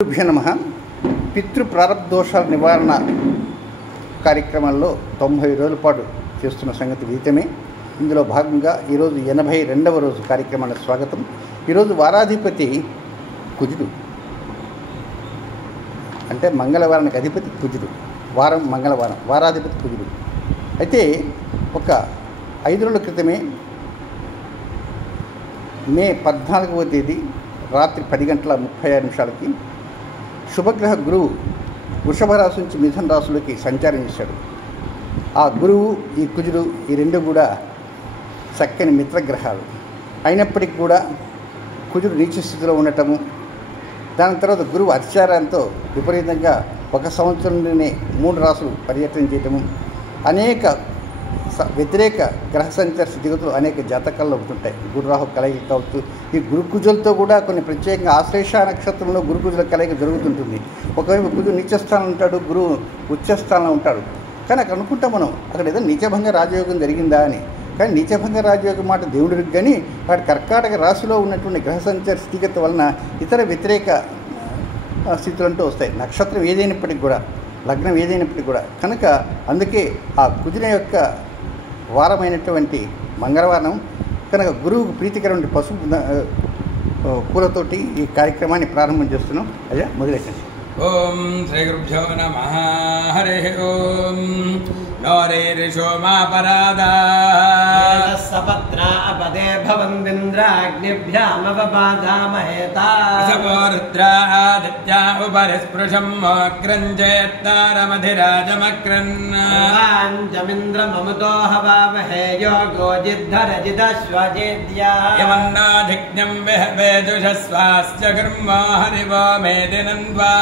గురుభ్యో నమః. పితృ ప్రారబ్ధదోషాల నివారణ కార్యక్రమాల్లో 90 రోజుల పాటు చేస్తున్న సంగతి విదితమే. ఇందులో భాగంగా ఈరోజు 82వ రోజు కార్యక్రమానికి స్వాగతం. ఈరోజు వారాధిపతి కుజుడు, అంటే మంగళవారానికి అధిపతి కుజుడు. వారం మంగళవారం, వారాధిపతి కుజుడు. అయితే ఒక 5 రోజుల క్రితమే మే 14వ తేదీ రాత్రి 10:36 శుభగ్రహ గురువు వృషభ రాశి నుంచి మిథున రాశిలోకి సంచారం చేశాడు. ఆ గురువు ఈ కుజుడు ఈ రెండు కూడా చక్కని మిత్రగ్రహాలు అయినప్పటికీ కూడా కుజుడు నీచ స్థితిలో ఉండటము, దాని తర్వాత గురువు అతిచారంతో విపరీతంగా 1 సంవత్సరంలోనే 3 రాశులు పర్యటన చేయటము, అనేక వ్యతిరేక గ్రహ సంచార స్థితిగతులు అనేక జాతకాల్లో ఉంటుంటాయి. గురురాహు కలయిక కావచ్చు. ఈ గురుకుజులతో కూడా కొన్ని ప్రత్యేకంగా ఆశ్లేష నక్షత్రంలో గురుకుజుల కలయిక జరుగుతుంటుంది. ఒకవైపు కుజుడు నీచస్థానం ఉంటాడు, గురువు ఉచ్చస్థానంలో ఉంటాడు. కానీ అక్కడ అనుకుంటాం మనం అక్కడ ఏదో నీచభంగ రాజయోగం జరిగిందా అని. కానీ నీచభంగ రాజయోగం మాట దేవుడికి కానీ వాటి కర్కాటక రాశిలో ఉన్నటువంటి గ్రహ సంచార స్థితిగత వలన ఇతర వ్యతిరేక స్థితులు అంటూ వస్తాయి. నక్షత్రం ఏదైనప్పటికీ కూడా, లగ్నం ఏదైనప్పటికీ కూడా. కనుక అందుకే ఆ కుజుని యొక్క వారమైనటువంటి మంగళవారం కనుక గురువుకు ప్రీతికరమైన పసుపు పూలతోటి ఈ కార్యక్రమాన్ని ప్రారంభం చేస్తున్నాం. అయ్యా మొదలెట్టండి. ఓం శ్రీ గురుభ్యో నమః. హరి ఓం నోరేరిషో మాపరాదా సపత్రా అపదే భవందింద్రాగ్నిభ్యామవబాధామహేతా సపోరుద్రాదిత్యా ఉపరిస్పృశం మోగ్రంజేత్తారమధిరాజమక్రన్ వాంచమింద్రమముతో హవామహే యోగోజిద్ధరజిదశ్వజేద్యా యమన్నాధిజ్ఞం వేజుషస్వాస్య కర్మో హరివో మేదినంద్వా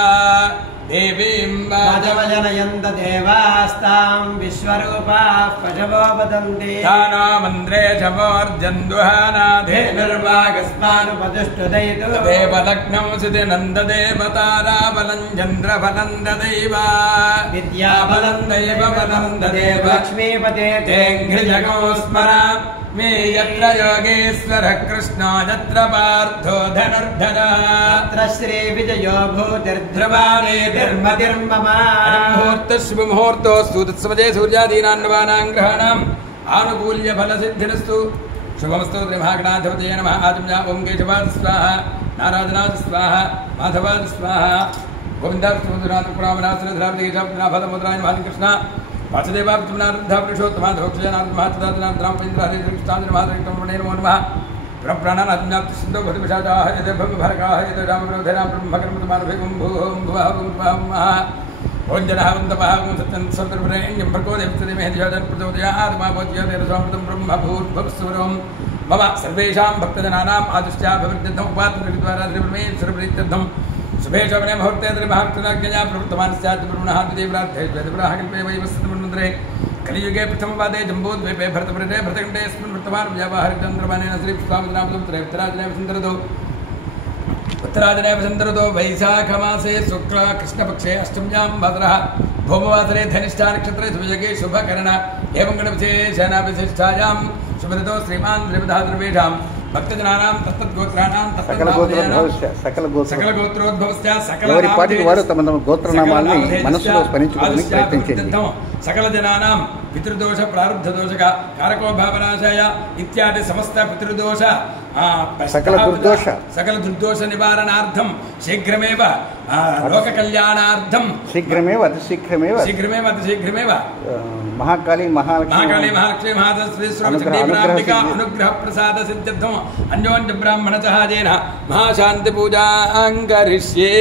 దేవీం వాజవజనయంత దేవాస్తాం విశ్వరూపాః పశవో వదంతి తానో మంద్రే చమోర్జందుహానాధే నిర్వాగస్మానుపతిష్ఠుదైతు దేవలగ్నం సుతి నందదేవతారాబలం చంద్రఫలం దదైవ విద్యాబలం దైవబలం దదేవ లక్ష్మీపతే తేంఘ్రిజగో స్మర మే యత్ర యోగేశ్వర కృష్ణో యత్ర పార్థో ధనుర్ధర తత్ర శ్రీ విజయో భూతిర్ధ్రువాణే ధర్మతిర్మమ ముహూర్త శుభముహూర్తోస్తు తత్సమదే సూర్యాదీనాన్వానాం గ్రహాణం ఆనుకూల్య ఫలసిద్ధిరస్తు శుభమస్తు. శ్రీమహాగణాధిపతయే నమః. ఆదిమ్యా ఓం కేశవాద స్వాహ, నారాజనాథ స్వాహ, మాధవాద స్వాహ, గోవిందాశ్రీనాథపురామరాశ్రీధరాపతిపదముద్రాయ మహాకృష్ణ వాసుదేవాపుత్రనాథాపురుషోత్తమాధోక్షయానాథమాతృదాతనాథ్రామేంద్రహరికృష్ణాంధ్ర పురప్రాణానాథ్యాప్తిసిద్ధో భృతివిషాదాహయదేభ్రహ్మభరకాహయదేరామ బ్రహ్మకర్మతమానభేగం భూం భువః ఓం జనః వందపః ఓం సత్యం సర్వరేణ్యం భర్గో దేవస్తే మహేశ్వరం ప్రచోదయాత్మాభూత్యాదేరస్వామృతం బ్రహ్మ భూర్భువస్సువరం మమ సర్వేషాం భక్తజనానాం ఆదిష్ట్యాభివృద్ధ్యర్థం ఉపాత్మవిద్వారా శ్రీపరమేశ్వరప్రీత్యర్థం శుభేశోభనే ముహూర్తే త్రిమహాకృతజ్ఞా ప్రవృత్తమానస్యాద్బ్రహ్మణాద్దేవరాద్ధైర్వేదపురాహకల్పే వైవస్సతమన్వంతరే కలియుగే ప్రథమపాదే జంబూద్వీపే భరతప్రదే భరతఖండేస్మిన్ వర్తమానం వ్యాపారికచంద్రమానేన శ్రీపుష్పావతినామతం త్రైపుత్రాజనేవసంతరదో ఉత్తరాజనేవసంతరదో వైశాఖమాసే శుక్ల కృష్ణపక్షే అష్టమ్యాం భద్రః భౌమవాసరే ధనిష్ఠా నక్షత్రే సుభయగే శుభకరణ ఏవం గణవిశేషణావిశిష్టాయాం శుభరితో శ్రీమాన్ శ్రీమధాద్రవేషాం భక్తజనానాం తత్తద్గోత్రాణాం సకల గోత్రోద్భవస్య ఎవరి పాటికి వారు తమ తమ గోత్రనామాల్ని మనసులో స్మరించుకోవడానికి ప్రయత్నించండి. సకల జనానాం పితృదోష ప్రారంధ దోషక కారకో భావనాశాయ ఇత్యాది సమస్త పితృదోష సకల దుర్దోష నివారణార్థం శీఘ్రమేవ లోక కళ్యాణార్థం శీఘ్రమేవ మహాకాళి మహాలక్ష్మి మహాదశ్రీశ్వరంబికా అనుగ్రహ ప్రసాద సిద్ధ్యర్థం అన్యోన్య బ్రాహ్మణ సహాజేన మహాశాంతి పూజాంకరిష్యే.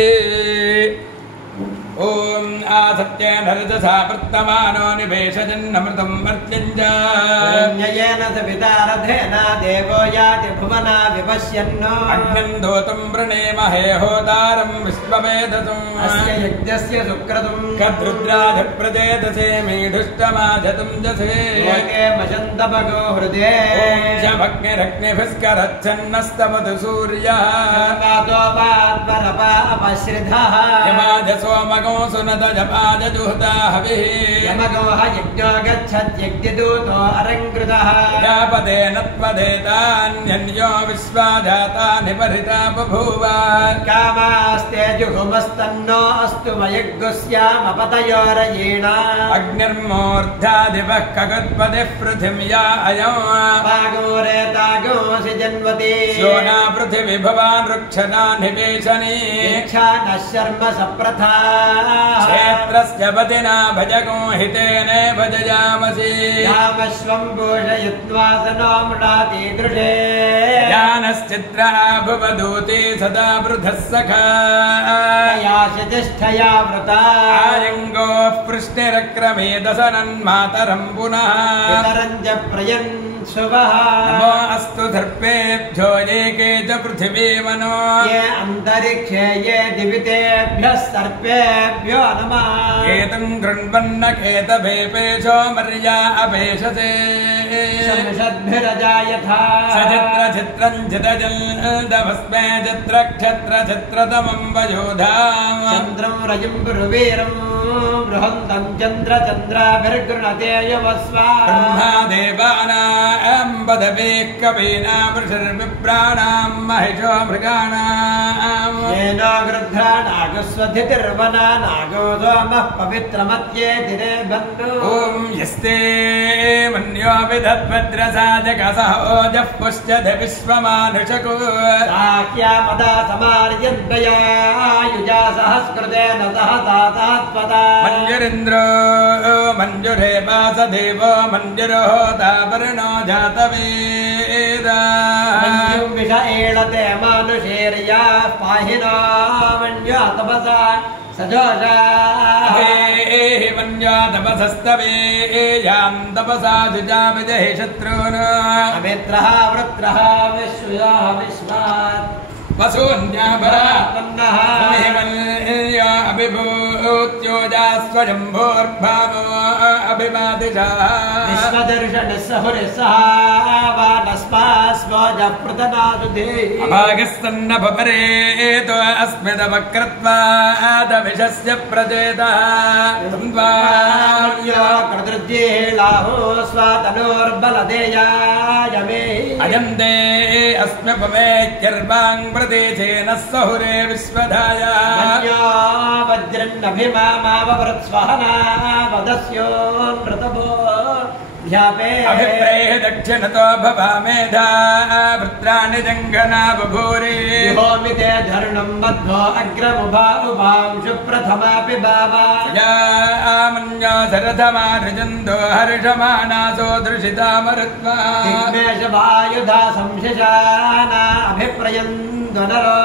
ఓం ఆసత్యేన రజసా వర్తమానో నివేశజన్నమృతం మర్త్యంజయేన సవితారథేన దేవో యాతి భువనా విపశ్యన్నో అగ్నిం దోతం వృణేమహే హోతారం విశ్వవేదసం అస్య యజ్ఞస్య సుక్రతుం కద్రుద్రాధ ప్రజేదసే మేఢుష్టమాధతం జసే లోకే మశంతపగో హృదే ఓం శభగ్నిరగ్నిభిస్కరచ్చన్నస్తమతు సూర్యః వాతో వాత్పరపా అపశ్రిధః యమాధ సోమగో यमो सुनत जपाजजुहता हविः यमगोह यज्ञो गच्छत्यज्ञदूतो अरङ्कृतः प्रजापते नत्वदेतान्यन्यो विश्वाजातानि परिता बभूव कामास्ते जुहुमस्तन्नो अस्तु मयज्ञस्यामपतयोरयेण अग्निर्मूर्धादिवः कगत्पतिः पृथिव्या अयम् पागोरेतागोऽसि जन्वति सोना पृथिवी भवान् वृक्षना निवेशनी इच्छा नः शर्म सप्रथा क्षेत्रस्य पतिना भजगो हितेने भजयामसि यामश्वं पूषयित्वासनो मृणाति दृढे ज्ञानश्चित्रा भुवदूती सदा वृधः सखा यासि तिष्ठया वृता आयङ्गोः पृष्टिरक्रमे दशनन्मातरं पुनः पितरं च प्रयन् शुभः नमो अस्तु सर्पेभ्यो एके च पृथिवी मनो ये अन्तरिक्षे ये दिवितेभ्यः सर्पेभ्यो नमः केतुं गृण्वन्न केतभेपेशो मर्या अपेशसे शंषद्भिरजायथा सचित्र चित्रं चितजल्दभस्मे चित्रक्षत्र चित्रतमं वयोधाम चन्द्रं रजं ब्रुवीरं बृहन्तं चन्द्रचन्द्राभिर्गृणते युवस्वा ब्रह्मादेवानां पदवीः कवीनां ऋषिर्विप्राणां महिषो मृगाणां येनो गृध्रा नागस्वधितिर्वना नागो सोमः पवित्रमत्ये दिने बन्धु ॐ यस्ते मन्यो विदद्भद्रसाजकसः ओजः पुष्यति विश्वमानुषको साख्यामदा समार्यन्तया युजा सहस्कृतेन सह तातात्पदा मञ्जुरिन्द्रो मञ्जुरेवासदेवो मञ्जुरोहोता वर्णो जातवेदा मञ्जुं विष एळते मानुषेर्या पाहिनो मञ्जु तपसा सजोषा देहि मञ्जा तपसस्तवे यां तपसा जुजा विजहि शत्रून् अमित्रः वृत्रः विश्वया विश्वात् वसून्यापरा तन्नः समेवल्य अभिभूत्योजा स्वयम्भोर्भावो अभिमादिशः विश्वदर्शनसहुरिसः वानस्मास्मोजः पृतनादुधे अभागस्तन्नपरेतो अस्मिदवक्रत्वादविशस्य प्रचेतः यो कृतृज्येलाहो स्वातनोर्बलदेयाय मे अयं ते अस्म्यपमेत्यर्वाङ् प्रदेशेन सहुरे विश्वधाय मन्यो वज्रन्नभिमामाववृत्स्वहना वदस्यो नृतभो ध्यापे अभिप्रेह दक्षिणतो भवामेधा वृत्राणि जङ्घना बभूरि विभोमिते धर्णं मध्वो अग्रमुभा उभांशु प्रथमापि भावा यामन्यो सरथमार्जन्तो हर्षमानासो दृशिता मरुत्वा दिग्मेश वायुधा संशशाना अभिप्रयन्द्वनरो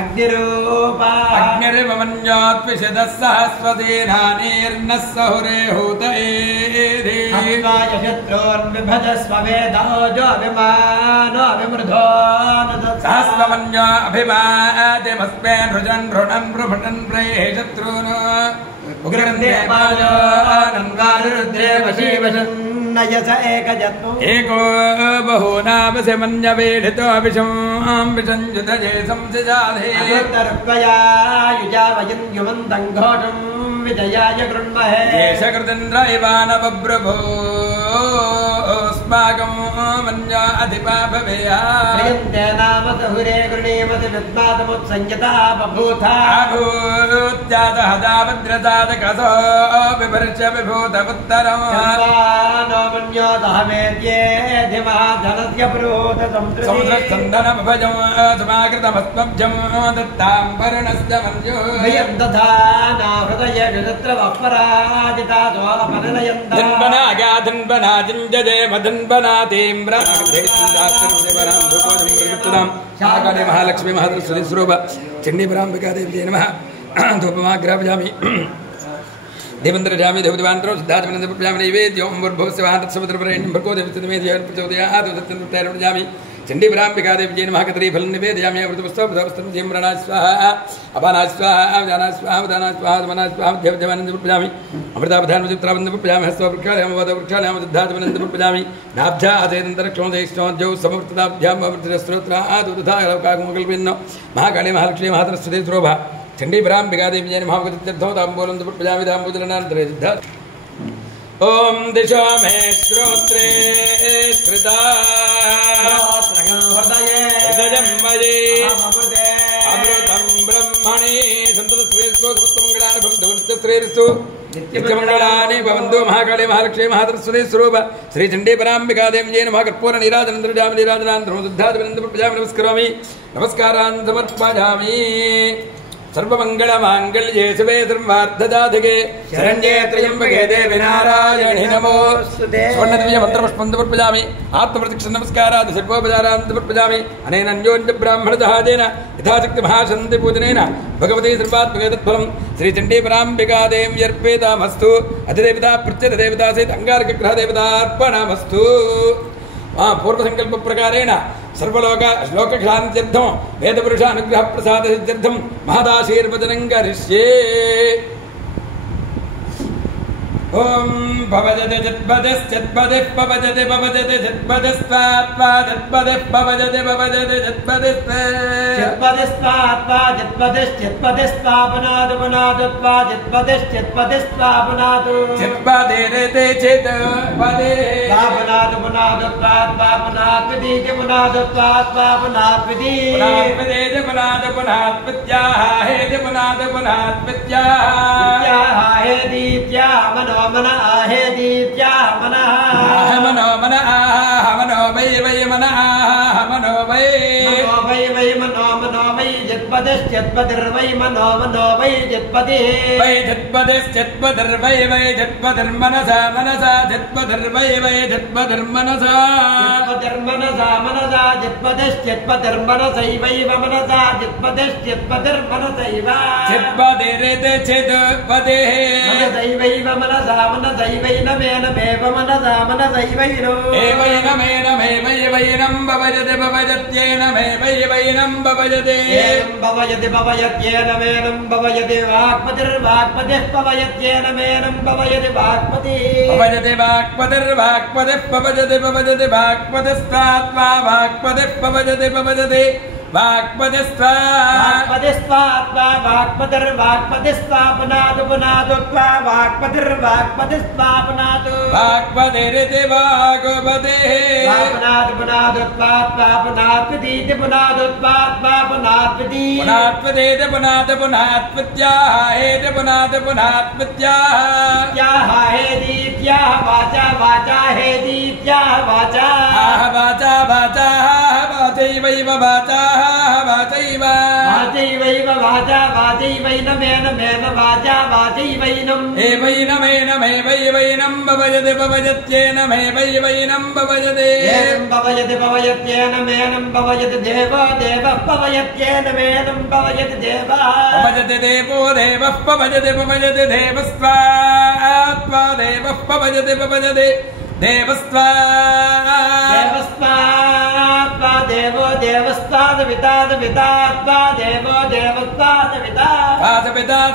अग्निरूपा अग्निर्मन्योत्विशदः सहस्वसेनानीर्नः सहुरे हूत एधि हन्वाय शत्रून्विभजस्व वेदोजो अभिमानो विमृधो सहस्वमन्यो अभिमादिमस्मे नृजन् ऋणन् बृहटन् प्रेहे शत्रून् उग्रन्देवायो आनन्दारुद्रे वशीवशन्नयस एकजत्नु एको बहूनावसि मन्यवेढितो विषं विषञ्जुतये संसिजाधे अकृतर्पया युजा वयं युमन्तं घोषं विजयाय गृह्महे एष कृतीन्द्र इवानवब्रभो अस्माकं मन्या अधिपा भवेया प्रियन्ते नाम सहुरे गृणीमति विद्मातमुत्संयता बभूथा भूत्यादहदाभद्रदादकसो बिभर्ष्य विभूतमुत्तरम् नो मन्योदहमेद्ये धिमाधनस्य पुरोध समुद्रस्कन्दनमभजं समाकृतमस्मभ्यं दत्तां वर्णस्य मन्यो भयं तथा नाहृदय तत्र वःपराजिता सोऽपरिणयन्तः धन्वनागा धन्वना जिञ्जजे मधन्वना तीम्रां शाकाले महालक्ष्मी महासरस्वती स्वरूप चण्डीपराम्बिकादेव्यै नमः धूपमाग्रापयामि देवन्द्रजामि देवदेवान्तरो सिद्धार्थमनन्दप्रजामि नैवेद्यों भूर्भुवस्वान्तत्समुद्रपरेण्यं भर्गो देवस्तमेधियान् प्रचोदयात् सत्यनुत्तरप्रजामि चण्डीपराम्बिकादेव्यै नमः कदलीफलं निवेदयामि अमृतपुस्तकं जीम्रणाय स्वाहा अपानाय स्वाहा व्यानाय स्वाहा उदानाय स्वाहा समानाय स्वाहा देवदेवानन्दप्रजामि अमृतावधानमचित्रावन्दप्रजामि हस्तवृक्षालयं सिद्धार्थमनन्दप्रजामि नाभ्या आदयन्तरक्षोदयिष्णोद्यौ समवर्तताभ्याम् अमृतस्त्रोत्रादुधायलोकागमकल्पिन्नो महाकाली महालक्ष्मी महासरस्वती स्वरूपा चण्डीपराम्बिकादेवी महाभगवतीत्यर्थो ताम्बूलं समर्पयामि ताम्बूलनान्तरे सिद्धात् ओम दिशो मे श्रोत्रे श्रिता हृदयं मयि अमृतं ब्रह्मणि सन्ततश्रेयस्सु समस्तमङ्गलानि भवन्तु नित्यश्रेयस्सु नित्यमङ्गलानि भवन्तु महाकाले महालक्ष्मी महासरस्वती स्वरूप श्रीचण्डीपराम्बिकादेव्यै नमः कर्पूर नीराजनन्द्रजामि नीराजनान्तरं शुद्धादिवनन्दप्रभुजामि नमस्करोमि नमस्कारान् समर्पयामि सर्वमङ्गलमाङ्गल्ये शिवे सर्वार्थदाधिके शरण्ये त्र्यम्बके देवी नारायणि नमोस्तुते स्वर्णदिव्यमन्त्रपुष्पं समर्पयामि आत्मप्रदक्षिण नमस्कारात् सर्वोपचारान् समर्पयामि अनेन अन्योन्य ब्राह्मणदहादेन यथाशक्तिमहाशन्ति पूजनेन भगवती सर्वात्मके तत्फलं श्रीचण्डीपराम्बिकादेव्यर्पेतामस्तु अधिदेवता प्रत्यधिदेवता सहित अंगारकग्रहदेवतार्पणमस्तु पूर्वसंकल्प प्रकारेण सर्वलोक श्लोकक्षान्त्यर्थं वेदपुरुष अनुग्रह प्रसाद सिद्ध्यर्थं महदाशीर्वचनं करिष्ये ओम भवजते जत्पदश्चत्पदिः पवजते भवजते जत्पदस्त्वात्वा जत्पदिः पवजते भवजते जत्पदस्त्वात्वा जत्पदिश्चत्पदिस्त्वापनादु पुनादुत्वा जत्पदिश्चत्पदिस्त्वापनादु जत्पदेरते चेत्पदे पुनादु पुनादुत्वात्वापनात्विति पुनादुत्वात्वापनात्विति पुनात्विति पुनादुपुनात्वित्याः हेति पुनादुपुनात्वित्याः हेदीत्याः मनो मन आहेदीत्याः मनः मनो मन आह मनो वै वै मन आह मनो वै मनो वै जत्पदिश्चत्पदिर्वै मनो वै जत्पदिः वै जत्पदिश्चत्पदिर्वै वै जत्पदिर्मनसा मनसा जत्पदिर्वै वै जत्पदिर्मनसा मनसा जत्पदिश्चत्पदिर्मनसैवैव मनसा जत्पदिश्चत्पदिर्मनसैव जत्पदिरेते चेत्पदिः मनसैवैव मनसा मनसैवैनमेनमेव मनसा मनसैवैनो एवैनमेनमेवैवैनं भवजते भवजत्येनमेवैवैनं भवजते भवयत्येनमेनं भवयति वाक्पतिर्वाक्पतिः भवयत्येनमेनं भवयति वाक्पतिः भवजते वाक्पतिर्वाक्पतिः भवजते भवजते वाक्पतिस्त्वात्वा वाक्पतिः भवजते भवजते वाक्पतिस्त्वात्वा वाक्पतिर्वाक्पतिस्त्वापनादु पुनादुत्वा वाक्पतिर्वाक्पतिस्त्वापनादु वाक्पतिरिति वाग्पतिः पुनादु पुनादुत्वात्वापनात्विति पुनादुत्वात्वापनात्विति पुनात्विति पुनादु पुनात्वित्याः हेति पुनादु पुनात्वित्याः हेदीत्याः वाचा वाचा हेदीत्याः वाचा वाचा वाचा वाचैवैव वाचाः वाचैव वाचैवैव वाचा वाचैवैनमेनमेव वाचा वाचैवैनम् एवैनमेनमेवैवैनं भवजते भवजत्येनमेवैवैनं भवजते भवयति भवयत्येनमेनं भवयति देवो देवः भवयत्येनमेनं भवयति देवः भवजते देवो देवः भवजते भवजते देवस्त्वात्वा देवः भवजते भवजते देवस्त्वात्वा देवो देवस्त्वादवितादवितात्वा देवो देवस्त्वादविता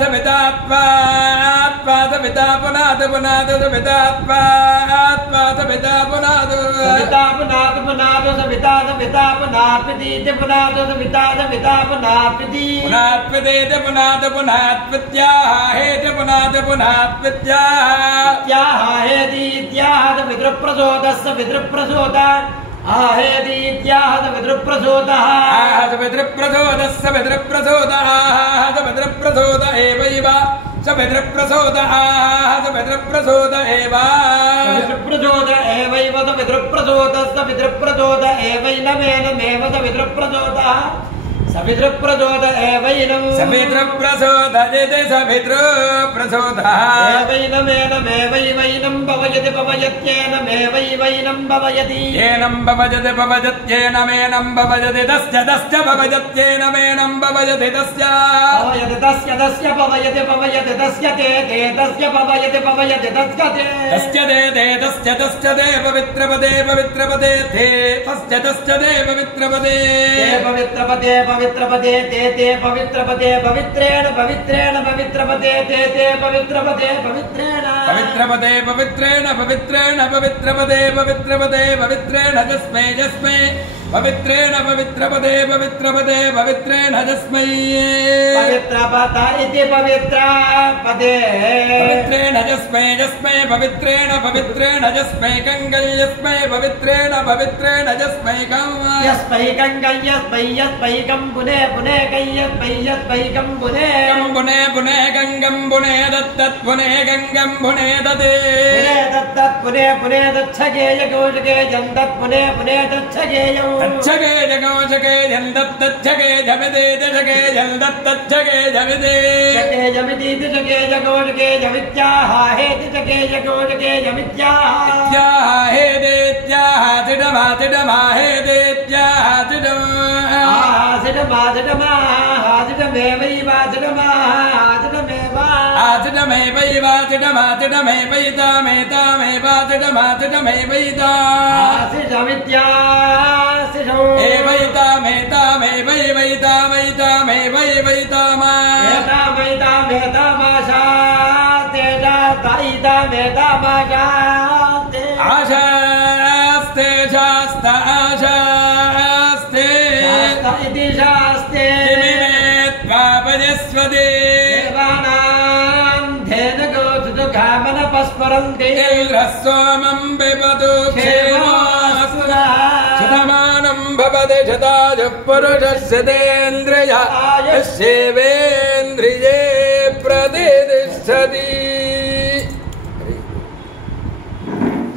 सवितात्वात्वादविता पुनाद पुनाद सवितात्वात्वादविता पुनाद सविता पुनाद पुनाद सवितादविता पुनात्विति पुनाद सवितादविता पुनात्विति पुनात्विति पुनाद पुनात्वित्याः हेति पुनाद पुनात्वित्याः हेदीत्याः विद्रुप्रचोदस्य विद्रुप्रचोद आहेदीत्याः विद्रुप्रचोदः विद्रुप्रचोदस्य विद्रुप्रचोदः विद्रुप्रचोद एवैव स विद्रुप्रचोद विद्रुप्रचोद एव विद्रुप्रचोद एवैव स विद्रुप्रचोदस्य विद्रुप्रचोद एवैनमेनमेव स विद्रुप्रचोदः सविद्रुप्रचोद एवैनं सविद्रुप्रचोदयते सविद्रुप्रचोदः एवैनमेनमेवैवैनं भवयति भवयत्येनमेवैवैनं भवयति येनं भवजति भवजत्येनमेनं भवजति तस्य तस्य भवजत्येनमेनं भवजति तस्य तस्य भवयति भवयति तस्य ते तस्य भवयति भवयति तस्य ते तस्य ते पवित्रपदे पवित्रपदे ते तस्य ते पवित्रपदे पवित्रपदे पवित्रपदे ते पवित्रपदे पवित्रेण पवित्रेण पवित्रपदे ते पवित्रपदे पवित्रेण पवित्रपदे पवित्रेण पवित्रेण पवित्रपदे पवित्रपदे पवित्रेण जस्मै जस्मै పవిత్రేణ పవిత్రపదే పవిత్రపదే పవిత్రేణ తస్మై పవిత్రపద ఇది పవిత్ర పదే పవిత్రేణ తస్మై తస్మై పవిత్రేణ పవిత్రేణ తస్మై కంగల్యస్మై పవిత్రేణ పవిత్రేణ తస్మై యస్మైకం యస్మైకం పునే పునే యస్మైకం పునే పునే పునే గంగం పునే దత్తత్ పునే గంగం పునే దదే దత్తత్ పునే పునే దచ్చగేయ గోజగే జందత్ పునే పునే దచ్చగేయం దచ్చగే జగోజగే జందత్తచ్చగే జమదే దజగే జందత్తచ్చగే జమదే జగే జమితి జగే జగోజగే జమిత్యాహ హేతి జగే జగోజగే జమిత్యాహ త్యాహ హేదేత్యాహ తిడమా తిడమా హేదేత్యాహ తిడమా సిడమా సిడమా సిడమేవైవా సిడమా సిడమేవా ఆతిడమేవైవా తిడమా తిడమేవైతామేతామేవా తిడమా తిడమేవైతా సిడమిత్యా సిడం ఏవైతామేతామేవైవైతామేవైవైతామా ఏతామైతామేతామాశా తేజా తాయితా మేతామాశా ఆశాస్తే శాస్త ఆశాస్తే ఇది శాస్తే త్వాపయస్వదే దేవానాం ధేనుగోచుతు కామన పస్పరంతి సోమం పిబతు క్షేమాసురా శతమానం భవతి శతాయ పురుషస్యేంద్రియ యస్యేవేంద్రియే ప్రతిష్టతి.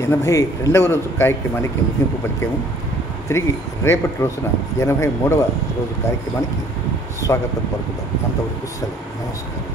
82వ రోజు కార్యక్రమానికి ముగింపు పలికాము. తిరిగి రేపటి రోజున 83వ రోజు కార్యక్రమానికి స్వాగతం పలుకుతాం. అంతవరకు సెలవు. నమస్కారం.